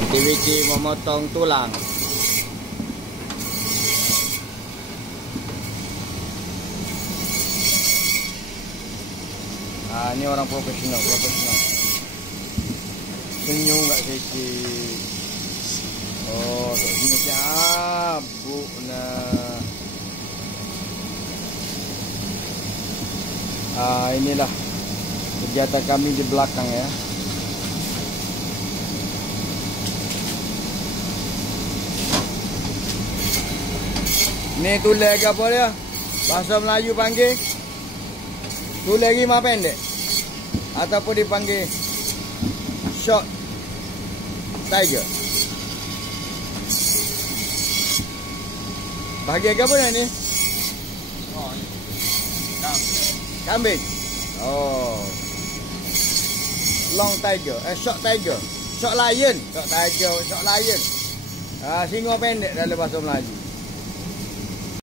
Aktiviti memotong tulang. Ini orang profesional. Senyum kat sikit. Oh, tak sini cabut nah. Inilah kegiatan kami di belakang ya. Ni tulang apa dia? Bahasa Melayu panggil tulang rimau pendek ataupun dipanggil short tiger. Bahagian apa ni? Oh, kambing. Oh. Long tiger, short tiger. Short lion, short tiger, short lion. Singa pendek dalam bahasa Melayu.